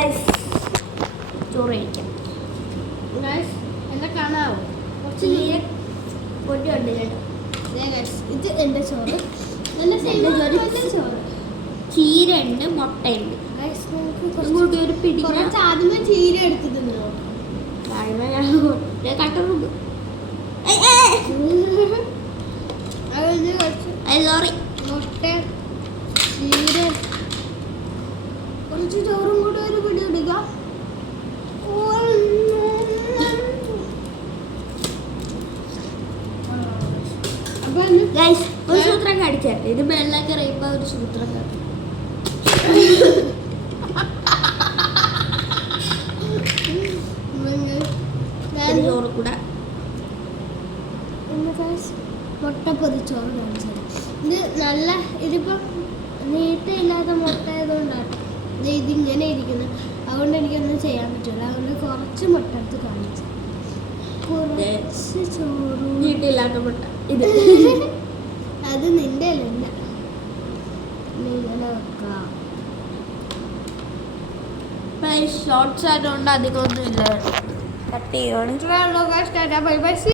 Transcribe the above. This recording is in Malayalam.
ഗൈസ് ചോറ് കഴിക്കാം. ഗൈസ് എന്നെ കാണാവോ? കുറച്ച് ചീര പൊടി ഉണ്ട് കേട്ടോ. ഇത് എൻ്റെ ചോറ്, എൻ്റെ ചോറ്. ചീര ഉണ്ട്, മുട്ടയുണ്ട്. ഗൈസ് നമുക്ക് ഇങ്ങോട്ട് ഒരു പിടി കുറച്ച് ആദ്യമേ ചീര എടുത്ത് തിന്നോ. കട്ടുറുമ്പ്. അതൊന്ന് കുറച്ച് സോറി. മുട്ട, ചീര, കുറച്ച് ചോറും കൂടെ ഒരു പിടി ഇടുക. അപ്പൊ ഗൈസ് ഒരു സൂത്രം കടിച്ചേട്ടെ. ഇത് വെള്ളമൊക്കെ അറിയുമ്പോ ഒരു സൂത്രം കടി. ചോറ് കൂടെ മുട്ട പൊതിച്ചോറ് കാണിച്ചത്. ഇത് നല്ല ഇതിപ്പം നീട്ടമില്ലാത്ത മുട്ട ആയതുകൊണ്ടാണ് ഇതിങ്ങനെ ഇരിക്കുന്നത്. അതുകൊണ്ട് എനിക്കൊന്നും ചെയ്യാൻ പറ്റില്ല. അതുകൊണ്ട് കുറച്ച് മുട്ട എടുത്ത് കാണിച്ചു. കുറച്ച് ചോറ് വീട്ടില്ലാത്ത മുട്ട ഇത്. അത് നിന്റെ അല്ല, ഇങ്ങനെ വെക്കാം. ഷോർട്ട്സ് ആയതുകൊണ്ട് അധികമൊന്നും ഇല്ല. കട്ട് ചെയ്യണം. Bye bye.